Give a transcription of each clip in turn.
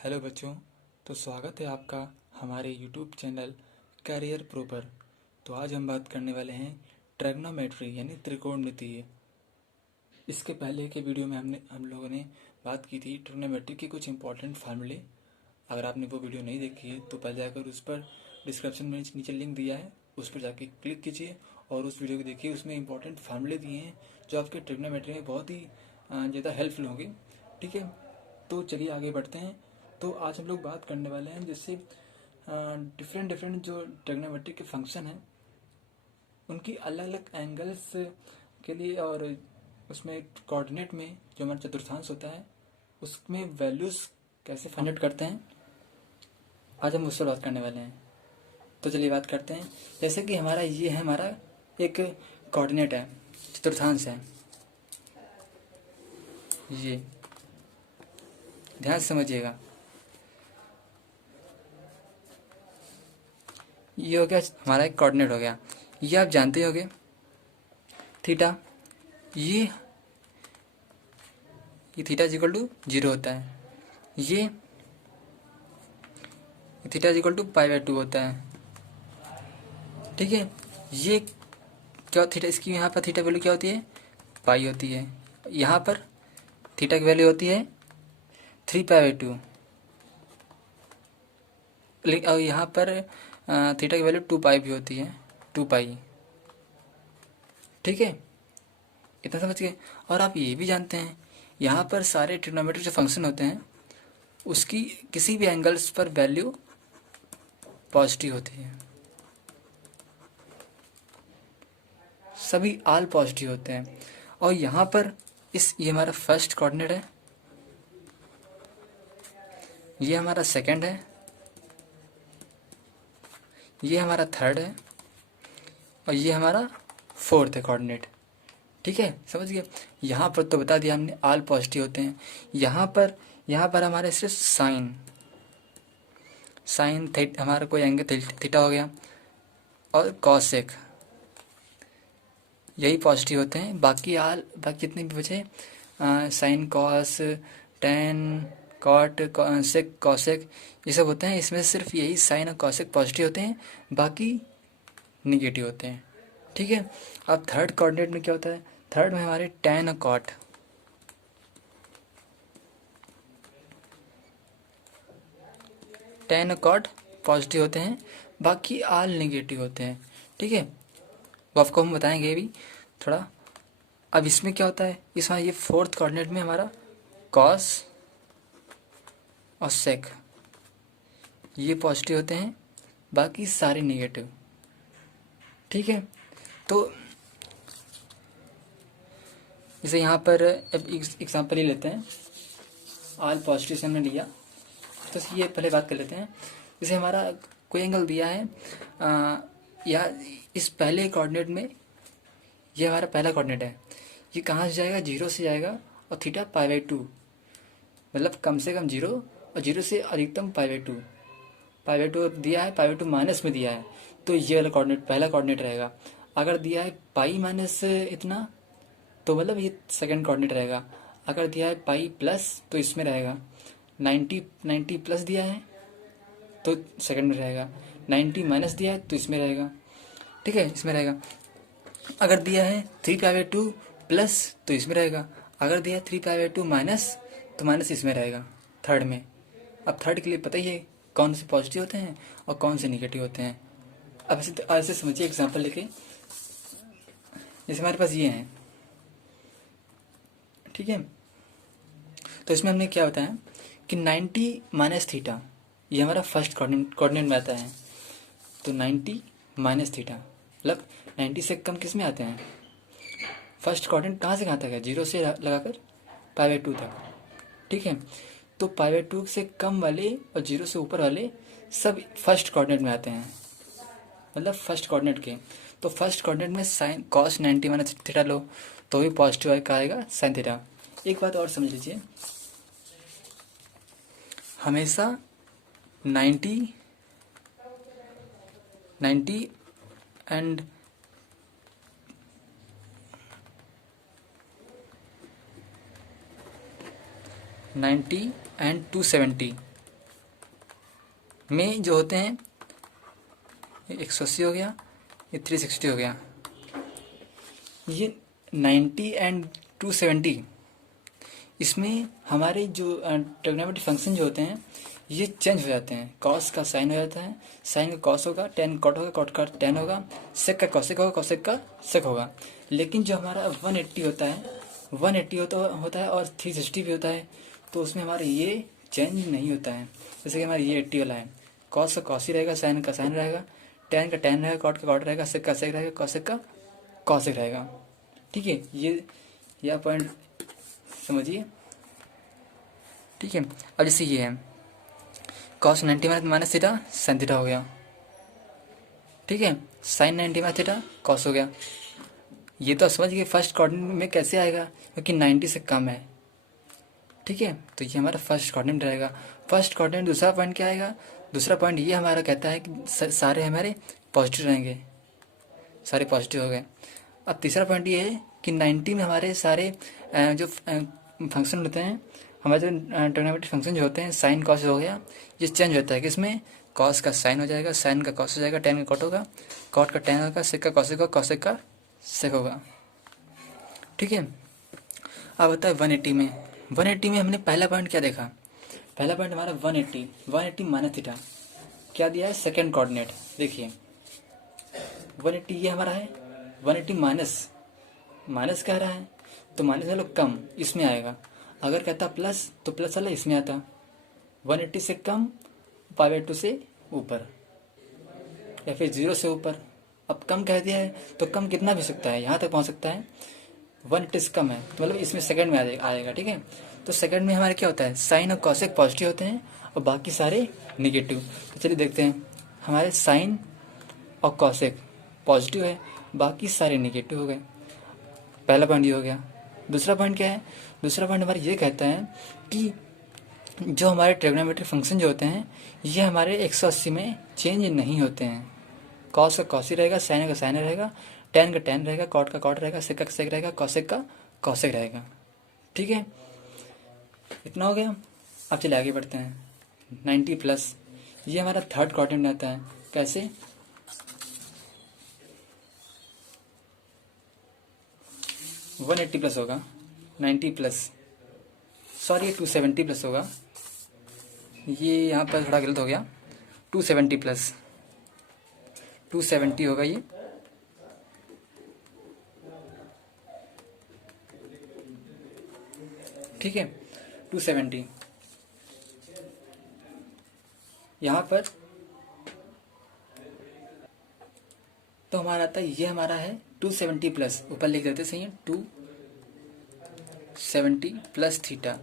Hello बच्चों। तो स्वागत है आपका हमारे यूट्यूब चैनल करियर प्रो पर। तो आज हम बात करने वाले हैं ट्रिग्नोमेट्री यानी त्रिकोणमितीय। इसके पहले के वीडियो में हम लोगों ने बात की थी ट्रिग्नोमेट्री के कुछ इंपॉर्टेंट फार्मूले। अगर आपने वो वीडियो नहीं देखी है तो पहले जाकर उस पर डिस्क्रिप्शन में नीचे लिंक दिया है, उस पर जाके क्लिक कीजिए और उस वीडियो को देखिए। उसमें इंपॉर्टेंट फार्मूले दिए हैं जो आपके ट्रिग्नोमेट्री में बहुत ही ज़्यादा हेल्पफुल होंगे। ठीक है, तो चलिए आगे बढ़ते हैं। तो आज हम लोग बात करने वाले हैं जैसे डिफरेंट डिफरेंट जो ट्रिग्नोमेट्री के फंक्शन हैं उनकी अलग अलग एंगल्स के लिए, और उसमें कोऑर्डिनेट में जो हमारा चतुर्थांश होता है उसमें वैल्यूज़ कैसे फाइंड आउट करते हैं, आज हम उससे बात करने वाले हैं। तो चलिए बात करते हैं। जैसे कि ये है हमारा एक कोऑर्डिनेट है, चतुर्थांश है। ये ध्यान से समझिएगा, ये हो गया हमारा एक कोऑर्डिनेट हो गया। ये आप जानते होंगे थीटा, ये थीटा इज इक्वल टू 0 होता है। ये थीटा इज इक्वल टू π/2 होता है। ठीक है, ये क्या थीटा, इसकी यहाँ पर थीटा वैल्यू क्या होती है, पाई होती है। यहाँ पर थीटा की वैल्यू होती है 3π/2, और यहाँ पर थीटा की वैल्यू 2π भी होती है, 2π। ठीक है, इतना समझ गए। और आप ये भी जानते हैं यहाँ पर सारे ट्रिग्नोमेट्री जो फंक्शन होते हैं उसकी किसी भी एंगल्स पर वैल्यू पॉजिटिव होती है, सभी आल पॉजिटिव होते हैं। और यहाँ पर ये हमारा फर्स्ट कोऑर्डिनेट है, ये हमारा सेकंड है, ये हमारा थर्ड है, और ये हमारा फोर्थ है कोऑर्डिनेट। ठीक है, समझ गए। यहाँ पर तो बता दिया हमने आल पॉजिटिव होते हैं। यहाँ पर हमारे सिर्फ साइन थीटा, हमारा कोई एंगल थीटा हो गया, और कॉसेक, यही पॉजिटिव होते हैं। बाकी जितने भी बचे साइन, कॉस, टेन, कॉट, सेक, कॉसेक, ये सब होते हैं। इसमें सिर्फ यही साइन और कॉसेक पॉजिटिव होते हैं, बाकी निगेटिव होते हैं। ठीक है, अब थर्ड कोऑर्डिनेट में क्या होता है, थर्ड में हमारे टेन और कॉट, टेन और कॉट पॉजिटिव होते हैं, बाकी आल नेगेटिव होते हैं। ठीक है, वो आपको हम बताएंगे भी थोड़ा। अब इसमें क्या होता है, इसमें ये फोर्थ कोऑर्डिनेट में हमारा कॉस और सेक ये पॉजिटिव होते हैं, बाकी सारे नेगेटिव। ठीक है, तो जैसे यहाँ पर अब एग्जाम्पल ही लेते हैं, आल पॉजिटिव से हमने लिया, तो ये पहले बात कर लेते हैं। जैसे हमारा कोई एंगल दिया है या इस पहले कोऑर्डिनेट में, ये हमारा पहला कोऑर्डिनेट है, ये कहाँ से जाएगा, 0 से जाएगा, और थीटा π/2, मतलब कम से कम 0 और 0 से अधिकतम π/2। π/2 दिया है, π/2 माइनस में दिया है, तो ये वाला कोऑर्डिनेट पहला कोऑर्डिनेट रहेगा। अगर दिया है पाई माइनस इतना, तो मतलब ये सेकंड कोऑर्डिनेट रहेगा। अगर दिया है पाई प्लस, तो इसमें रहेगा। 90 प्लस दिया है तो सेकंड में रहेगा, 90 माइनस दिया है तो इसमें रहेगा। ठीक है, इसमें रहेगा। अगर दिया है 3π/2 प्लस, तो इसमें रहेगा। अगर दिया है 3π/2 माइनस, तो माइनस इसमें रहेगा, थर्ड में। अब थर्ड के लिए पता ही है कौन से पॉजिटिव होते हैं और कौन से निगेटिव होते हैं। अब ऐसे समझिए एग्जांपल लेके, जैसे हमारे पास ये हैं। ठीक है, तो इसमें हमने क्या बताया कि 90 माइनस थीटा, ये हमारा फर्स्ट कोऑर्डिनेट में आता है। तो 90 माइनस थीटा मतलब 90 से कम किस में आते हैं, फर्स्ट कोऑर्डिनेट कहाँ से कहाँ तक है, 0 से लगाकर π/2 तक। ठीक है, तो π/2 से कम वाले और 0 से ऊपर वाले सब फर्स्ट कोऑर्डिनेट में आते हैं, मतलब फर्स्ट कोऑर्डिनेट के। तो फर्स्ट कोऑर्डिनेट में साइन कॉस 90 माइनस थीटा लो तो भी पॉजिटिव आएगा साइन थीटा। एक बात और समझ लीजिए, हमेशा 90 एंड 270 में जो होते हैं 180 हो गया, ये 360 हो गया, ये 90 एंड 270, इसमें हमारे जो ट्रिग्नोमेट्रिक फंक्शन जो होते हैं ये चेंज हो जाते हैं। कॉस का साइन हो जाता है, साइन का कॉस होगा, टेन कॉट होगा, कॉट का टेन होगा, सेक का कॉसेक होगा, कॉसेक का सेक होगा। लेकिन जो हमारा 180 होता है, 180 होता है और 360 भी होता है, तो उसमें हमारा ये चेंज नहीं होता है। जैसे कि हमारा ये 80 वाला है, कॉस का कॉस ही रहेगा, साइन का साइन रहेगा, टेन का टेन रहेगा, कॉट का कॉट रहेगा, सेक का सेक रहेगा, कॉसेक का कॉसेक रहेगा। ठीक है, ये पॉइंट समझिए। ठीक है, अब जैसे ये है cos 90 minus theta sine theta हो गया। ठीक है, साइन 90 माइनस थीटा कॉस हो गया। ये तो समझ गए फर्स्ट कोऑर्डिनेट में कैसे आएगा, क्योंकि 90 से कम है। ठीक है, तो ये हमारा फर्स्ट कोऑर्डिनेट रहेगा। First coordinate. दूसरा पॉइंट क्या आएगा, दूसरा पॉइंट ये हमारा कहता है कि सारे हमारे पॉजिटिव रहेंगे, सारे पॉजिटिव हो गए। अब तीसरा पॉइंट ये है कि 90 में हमारे सारे जो फंक्शन होते हैं, हमारे जो ट्रिग्नोमेट्रिक फंक्शन जो होते हैं, साइन कॉस हो गया, ये चेंज होता है। किसमें, कॉस का साइन हो जाएगा, साइन का कॉस हो जाएगा, टेन का कॉट होगा, कॉट का टेन होगा, सेक का कॉसेक होगा, कॉसेक का सेक होगा। ठीक है, अब होता है 180 में। 180 में हमने पहला पॉइंट क्या देखा, पहला पॉइंट हमारा 180 माइनस थीटा क्या दिया है, सेकेंड कोऑर्डिनेट। देखिए 180 ये हमारा है, 180 माइनस कह रहा है, तो माइनस वाला कम इसमें आएगा। अगर कहता प्लस तो प्लस वाला इसमें आता। 180 से कम, π/2 से ऊपर, या फिर 0 से ऊपर। अब कम कह दिया है तो कम कितना भी सकता है, यहाँ तक पहुँच सकता है। 180 से कम है तो मतलब इसमें सेकंड में आएगा। ठीक है, तो सेकंड में हमारे क्या होता है, साइन और कॉसेक पॉजिटिव होते हैं और बाकी सारे निगेटिव। तो चलिए देखते हैं, हमारे साइन और कॉसेक पॉजिटिव है, बाकी सारे निगेटिव हो गए। पहला पॉइंट ये हो गया। दूसरा पॉइंट क्या है, दूसरा पॉइंट हमारा ये कहता है कि जो हमारे ट्रिग्नोमेट्रिक फंक्शन जो होते हैं ये हमारे 180 में चेंज नहीं होते हैं। कॉस का कॉस ही रहेगा, साइन का साइन रहेगा, टेन का टेन रहेगा, कॉट का कॉट रहेगा, सेक का सेक रहेगा, कॉसेक का कॉसेक रहेगा। ठीक है, इतना हो गया। अब चलिए आगे बढ़ते हैं। 90 प्लस, ये हमारा थर्ड कोऑर्डिनेट आता है। कैसे, वन 180 प्लस होगा, 90 प्लस, सॉरी 270 प्लस होगा, ये यहाँ पर थोड़ा गलत हो गया। 270 प्लस, 270 होगा ये। ठीक है, 270 यहाँ पर तो हमारा आता है, ये हमारा है 270 प्लस, ऊपर लिख देते सही है, 270 प्लस थीटा।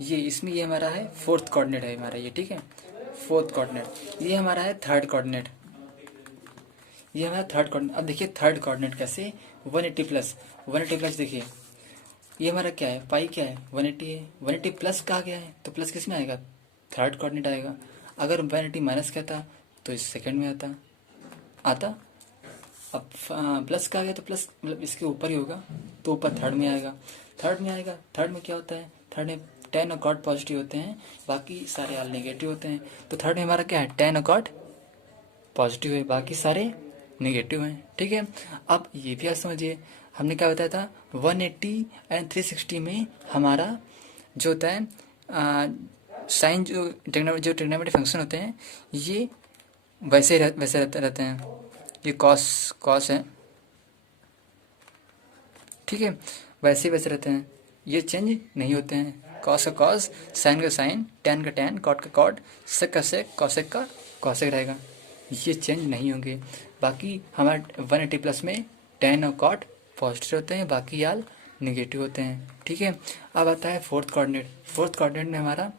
ये इसमें ये हमारा है फोर्थ कोऑर्डिनेट है हमारा ये। ठीक है, फोर्थ कोऑर्डिनेट। ये हमारा है थर्ड कोऑर्डिनेट, ये हमारा थर्ड कोऑर्डिनेट। अब देखिए थर्ड कोऑर्डिनेट कैसे, 180 प्लस, 180 प्लस देखिए ये हमारा क्या है, पाई क्या है, 180 है। 180 प्लस कहा गया है तो प्लस किस में आएगा, थर्ड कोऑर्डिनेट आएगा। अगर 180 माइनस कहता तो इस सेकंड में आता। अब प्लस का आ गया तो प्लस मतलब इसके ऊपर ही होगा, तो ऊपर थर्ड में आएगा। थर्ड में क्या होता है, थर्ड में टेन और कॉट पॉजिटिव होते हैं, बाकी सारे आल नेगेटिव होते हैं। तो थर्ड में हमारा क्या है, टेन और कॉट पॉजिटिव है, बाकी सारे नेगेटिव हैं। ठीक है, अब ये भी आप समझिए, हमने क्या बताया था, 180 एंड 360 में हमारा जो होता है साइन जो ट्रिग्नोमेट्रिक फंक्शन होते हैं ये वैसे रहते हैं। ये कॉस है, ठीक है, वैसे रहते हैं, ये चेंज नहीं होते हैं। कॉस का कॉस, साइन का साइन, टेन का टेन, कॉट का कॉट, सेक का सेक, कॉसेक का कॉसेक रहेगा, ये चेंज नहीं होंगे। बाकी हमारे 180 प्लस में टेन और कॉट पॉजिटिव होते हैं, बाकी याल निगेटिव होते हैं। ठीक है, अब आता है फोर्थ कोऑर्डिनेट। फोर्थ कोऑर्डिनेट में हमारा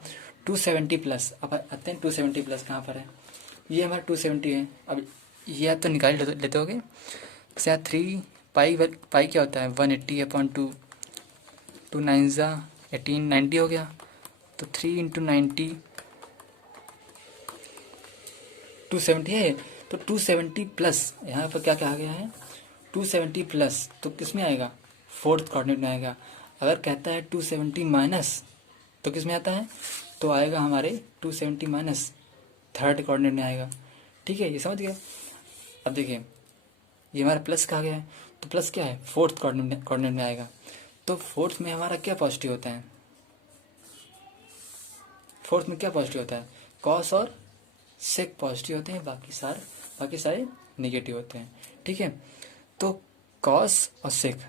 270 प्लस। अब आते हैं 270 प्लस कहाँ पर है, ये हमारा 270 है। अब ये आप तो निकाल लेते होगे, जैसे 3 पाई क्या होता है, 180/2, 2 9 18, 90 हो गया। तो 3 × 90 270 है। तो 270 प्लस यहाँ पर क्या कहा गया है, 270 प्लस तो किस में आएगा, फोर्थ कोऑर्डिनेट में आएगा। अगर कहता है 270 माइनस तो किस में आता है, तो आएगा हमारे 270 माइनस थर्ड कोऑर्डिनेट में आएगा। ठीक है, ये समझ गए। अब देखिए ये हमारा प्लस का आ गया है, तो प्लस क्या है, फोर्थ कोऑर्डिनेट में आएगा। तो फोर्थ में हमारा क्या पॉजिटिव होता है, फोर्थ में क्या पॉजिटिव होता है, कॉस और सेक पॉजिटिव होते हैं, बाकी सारे नेगेटिव होते हैं। ठीक है, तो कॉस और सेक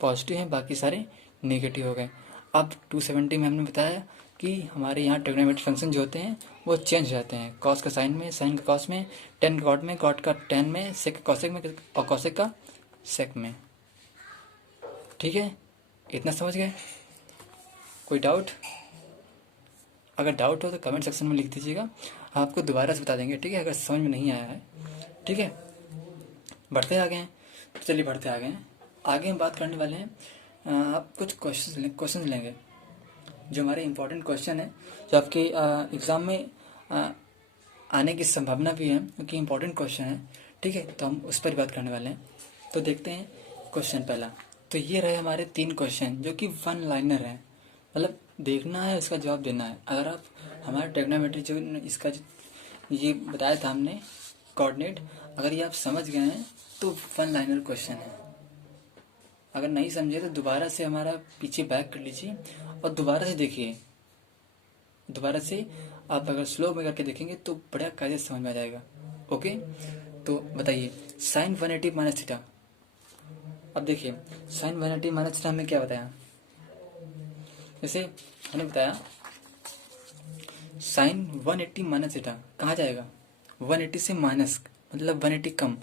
पॉजिटिव हैं, बाकी सारे नेगेटिव हो गए। अब 270 में हमने बताया कि हमारे यहाँ ट्रिग्नोमेट्रिक फंक्शन जो होते हैं वो चेंज हो जाते हैं, कॉस का साइन में, साइन का कॉस में, टेन का कॉट में, कॉट का टेन में, सेक का कॉसेक में और कॉसेक का सेक में। ठीक है, इतना समझ गए। कोई डाउट? अगर डाउट हो तो कमेंट सेक्शन में लिख दीजिएगा, आपको दोबारा से बता देंगे। ठीक है, अगर समझ में नहीं आया है। ठीक है, बढ़ते आ गए हैं, तो चलिए बढ़ते आ गए हैं। आगे हम बात करने वाले हैं, आप कुछ क्वेश्चन लेंगे जो हमारे इंपॉर्टेंट क्वेश्चन है, जो आपके एग्ज़ाम में आने की संभावना भी है, क्योंकि इंपॉर्टेंट क्वेश्चन है। ठीक है, तो हम उस पर बात करने वाले हैं। तो देखते हैं क्वेश्चन पहला। तो ये रहे हमारे 3 क्वेश्चन जो कि वन लाइनर हैं, मतलब देखना है उसका जवाब देना है। अगर आप हमारे ट्रिग्नोमेट्री जो इसका ये बताया था हमने कोऑर्डिनेट, अगर ये आप समझ गए हैं तो वन लाइनर क्वेश्चन है। अगर नहीं समझे तो दोबारा से हमारा पीछे बैक कर लीजिए और दोबारा से देखिए। दोबारा से आप अगर स्लो में करके देखेंगे तो बड़ा कायदे समझ में आ जाएगा। ओके, तो बताइए साइन 180 माइनस थीटा। अब देखिए साइन 180 माइनस थीटा हमें क्या बताया, जैसे हमने बताया साइन 180 माइनस थीटा कहाँ जाएगा, 180 से माइनस, मतलब 180 कम।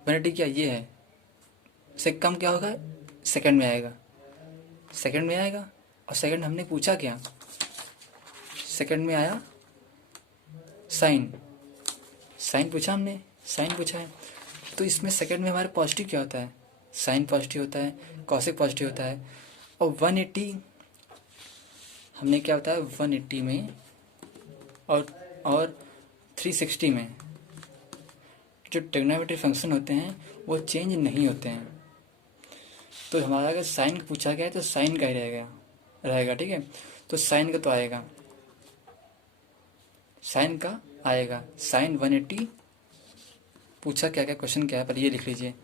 180 क्या ये है, से कम क्या होगा, सेकंड में आएगा, सेकंड में आएगा। और सेकंड हमने पूछा क्या, सेकंड में आया साइन, साइन पूछा हमने, साइन पूछा है। तो इसमें सेकंड में हमारे पॉजिटिव क्या होता है, साइन पॉजिटिव होता है, कॉसेक पॉजिटिव होता है। और 180 हमने क्या बताया, 180 में और 360 में जो ट्रिग्नोमेट्रिक फंक्शन होते हैं वो चेंज नहीं होते हैं। तो हमारा अगर साइन पूछा गया है तो साइन का ही रहेगा। ठीक है, तो साइन का तो आएगा, साइन का आएगा। साइन 180 पूछा क्या क्या, क्वेश्चन क्या है पर ये लिख लीजिए।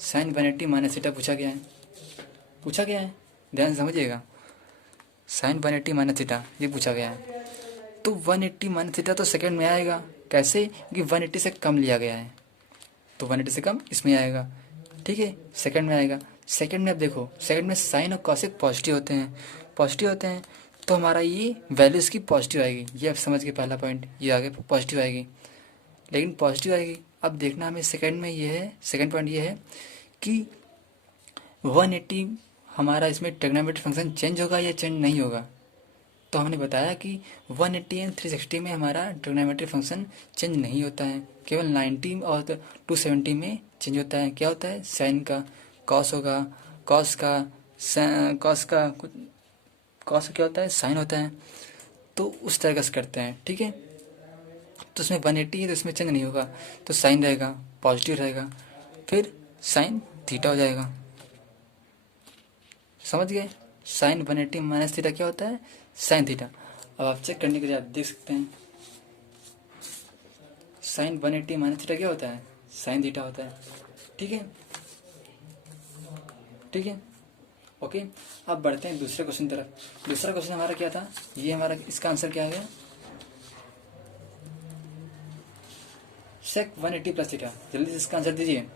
साइन 180 माइनस थीटा पूछा गया है, ध्यान से समझिएगा। साइन 180 माइनस थीटा ये पूछा गया है। तो 180 माइनस थीटा तो सेकंड में आएगा, कैसे, क्योंकि 180 से कम लिया गया है, तो 180 से कम इसमें आएगा। ठीक है, सेकंड में आएगा। सेकंड में अब देखो, सेकंड में साइन और कॉसेक पॉजिटिव होते हैं, तो हमारा ये वैल्यू इसकी पॉजिटिव आएगी। ये आप समझ के पहला पॉइंट, ये आगे पॉजिटिव आएगी, लेकिन पॉजिटिव आएगी। अब देखना हमें सेकंड में ये है, सेकंड पॉइंट ये है कि 180 हमारा इसमें ट्रिग्नोमेट्रिक फंक्शन चेंज होगा या चेंज नहीं होगा। तो हमने बताया कि 180 एंड 360 में हमारा ट्रिग्नोमेट्रिक फंक्शन चेंज नहीं होता है, केवल 90 और 270 में चेंज होता है। क्या होता है, साइन का कॉस होगा, कॉस का क्या होता है, साइन होता है। तो उस तरह से करते हैं। ठीक है, तो उसमें 180 है तो इसमें चेंज नहीं होगा, तो साइन रहेगा, पॉजिटिव रहेगा, फिर साइन थीटा हो जाएगा। समझ गए, साइन 180 माइनस थीटा क्या होता है, साइन थीटा। अब आप चेक करने के लिए आप देख सकते हैं, साइन 180 माइनस थीटा क्या होता है, साइन थीटा होता है। ठीक है, ओके। अब बढ़ते हैं दूसरे क्वेश्चन तरफ। दूसरा क्वेश्चन हमारा क्या था, ये हमारा इसका आंसर क्या है, सेक 180 प्लस थीटा। जल्दी से इसका आंसर दीजिए,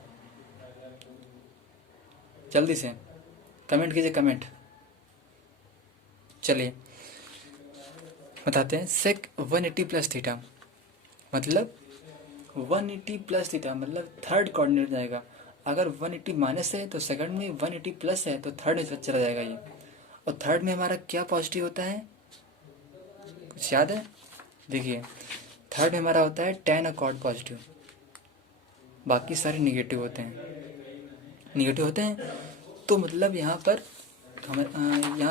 जल्दी से कमेंट कीजिए, कमेंट। चलिए बताते हैं, सेक 180 प्लस थीटा मतलब 180 प्लस थीटा मतलब थर्ड कोऑर्डिनेट जाएगा। अगर 180 माइनस है तो सेकंड में, 180 प्लस है तो थर्ड में चला जाएगा ये। और थर्ड में हमारा क्या पॉजिटिव होता है, कुछ याद है, देखिए थर्ड में हमारा होता है टेन और कॉट पॉजिटिव, बाकी सारे निगेटिव होते हैं। तो मतलब यहाँ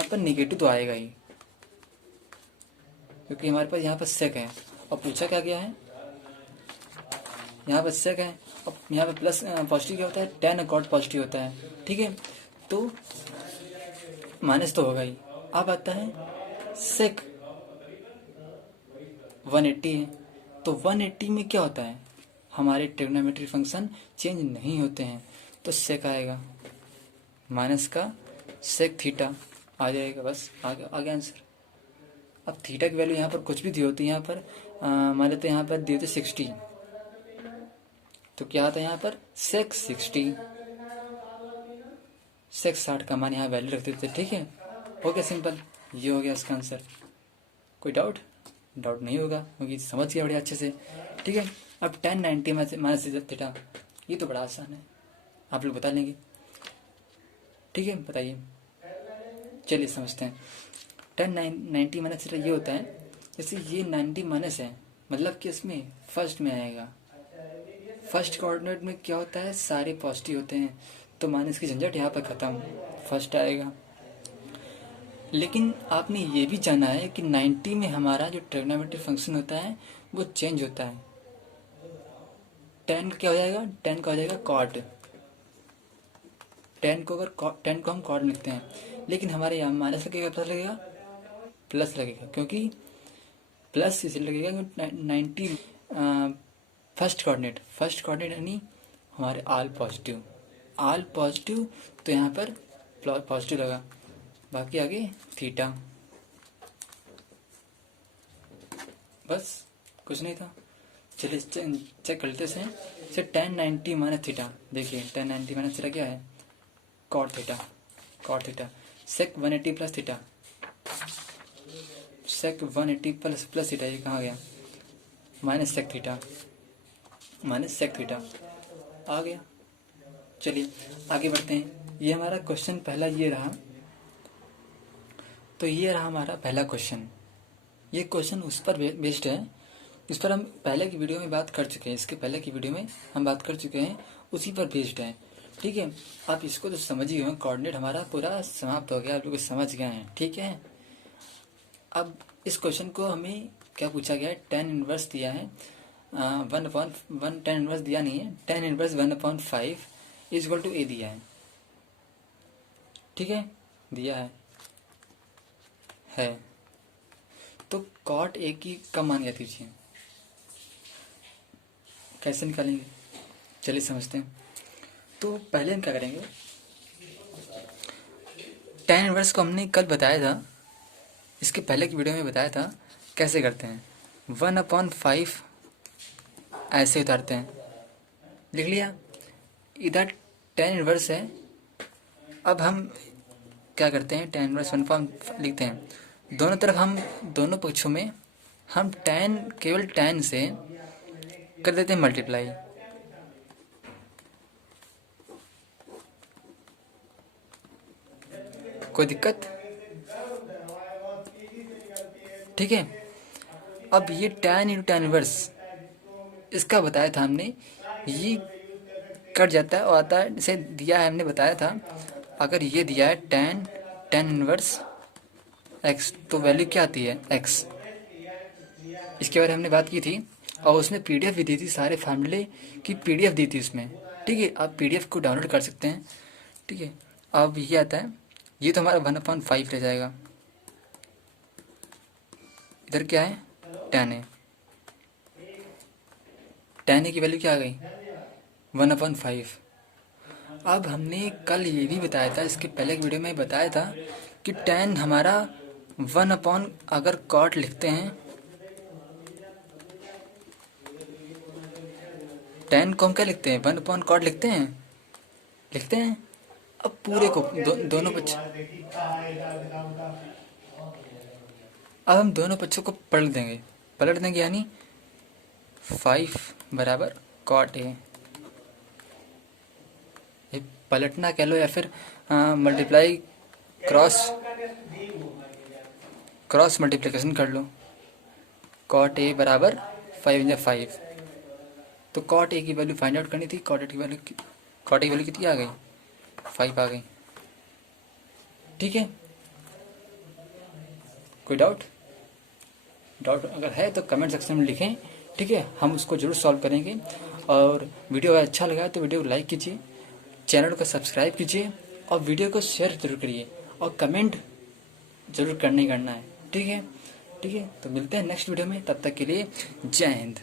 पर निगेटिव तो आएगा ही, क्योंकि हमारे पास यहाँ पर सेक है और पूछा क्या गया है, यहाँ पर सेक है और यहाँ पर प्लस पॉजिटिव क्या होता है, टेन और कॉट पॉजिटिव होता है। ठीक है, तो माइनस तो होगा ही। अब आता है सेक 180 है, तो 180 में क्या होता है, हमारे ट्रिग्नोमेट्री फंक्शन चेंज नहीं होते हैं। तो सेक आएगा माइनस का सेक थीटा आ जाएगा, बस आ गया आंसर। अब थीटा की वैल्यू यहाँ पर कुछ भी दी होती है, यहाँ पर मान लेते यहाँ पर दी होती 60, तो क्या आता है यहाँ पर सेक 60, सेक 60 का मान यहाँ वैल्यू रख देते। ठीक है, हो गया सिंपल, ये हो गया इसका आंसर। कोई डाउट नहीं होगा क्योंकि समझ गया बढ़िया अच्छे से। ठीक है, अब 1090 माइनस थीटा, ये तो बड़ा आसान है, आप लोग बता लेंगे। ठीक है, बताइए, चलिए समझते हैं। 1090 माइनस थीटा ये होता है, जैसे ये 90 माइनस है, मतलब कि इसमें फर्स्ट में आएगा। फर्स्ट कोऑर्डिनेट में क्या होता है, सारे पॉजिटिव होते हैं, तो माइनस की झंझट यहाँ पर खत्म, फर्स्ट आएगा। लेकिन आपने ये भी जाना है कि 90 में हमारा जो ट्रिग्नोमेट्री फंक्शन होता है वो चेंज होता है। 10 क्या हो जाएगा, 10 का हो जाएगा कॉट। 10 को हम कॉट लिखते हैं, लेकिन हमारे यहाँ माइनस लगेगा प्लस लगेगा, प्लस लगेगा, क्योंकि प्लस इसलिए लगेगा क्योंकि 90 फर्स्ट कोऑर्डिनेट यानी हमारे ऑल पॉजिटिव, तो यहाँ पर पॉजिटिव लगा, बाकी आगे थीटा, बस कुछ नहीं था। चलिए चेक कर लेते हैं। 1090 माइनस थीटा, देखिए 1090 माइनस थीटा क्या है, कॉट थीटा। सेक 180 प्लस थीटा, सेक 180 प्लस थीटा, ये कहाँ गया, माइनस सेक थीटा आ गया। चलिए आगे बढ़ते हैं। ये हमारा क्वेश्चन पहला ये रहा, तो ये रहा हमारा पहला क्वेश्चन। ये क्वेश्चन उस पर बेस्ड है, इस पर हम पहले की वीडियो में बात कर चुके हैं, इसके पहले की वीडियो में हम बात कर चुके हैं, उसी पर बेस्ड है। ठीक है, आप इसको तो समझ ही गए, कोऑर्डिनेट हमारा पूरा समाप्त हो गया, आप लोग समझ गए हैं। ठीक है, अब इस क्वेश्चन को हमें क्या पूछा गया है, tan इनवर्स दिया है, 1/1 tan इनवर्स दिया नहीं है, tan inverse 1/5 is equal to a दिया है। ठीक है, दिया है तो cot a की का मान क्या दीजिए, कैसे निकालेंगे, चलिए समझते हैं। तो पहले हम क्या करेंगे, tan इनवर्स को हमने कल बताया था, इसके पहले की वीडियो में बताया था कैसे करते हैं। 1/5 ऐसे उतारते हैं, लिख लिया, इधर tan इनवर्स है। अब हम क्या करते हैं, tan इनवर्स 1/5 लिखते हैं, दोनों तरफ हम दोनों पक्षों में हम केवल tan से कर देते हैं मल्टीप्लाई। कोई दिक्कत, ठीक है। अब ये tan इंटू tan इनवर्स इसका बताया था हमने, ये कट जाता है और आता है, इसे दिया है हमने बताया था, अगर ये दिया है tan इनवर्स x, तो वैल्यू क्या आती है x, इसके बारे में हमने बात की थी, और उसने पीडीएफ भी दी थी, सारे फार्मूले की पीडीएफ दी थी उसमें। ठीक है, आप पीडीएफ को डाउनलोड कर सकते हैं। ठीक है, अब ये आता है, ये तो हमारा 1/5 रह जाएगा, इधर क्या है tan a की वैल्यू क्या आ गई 1/5। अब हमने कल ये भी बताया था, इसके पहले एक वीडियो में बताया था कि tan हमारा 1/ अगर cot लिखते हैं, tan को हम क्या लिखते हैं, 1/cot लिखते हैं। अब पूरे को दोनों पक्ष, अब हम दोनों पक्षों को पलट देंगे यानी 5 बराबर cot a, ये पलटना कह लो या फिर मल्टीप्लाई क्रॉस मल्टीप्लिकेशन कर लो। cot a बराबर 5 तो cot a की वैल्यू फाइंड आउट करनी थी, cot a की वैल्यू कितनी आ गई, 5 आ गई। ठीक है, कोई डाउट अगर है तो कमेंट सेक्शन में लिखें। ठीक है, हम उसको जरूर सॉल्व करेंगे। और वीडियो अगर अच्छा लगा तो वीडियो को लाइक कीजिए, चैनल को सब्सक्राइब कीजिए और वीडियो को शेयर जरूर करिए और कमेंट जरूर करना है। ठीक है, तो मिलते हैं नेक्स्ट वीडियो में, तब तक के लिए जय हिंद।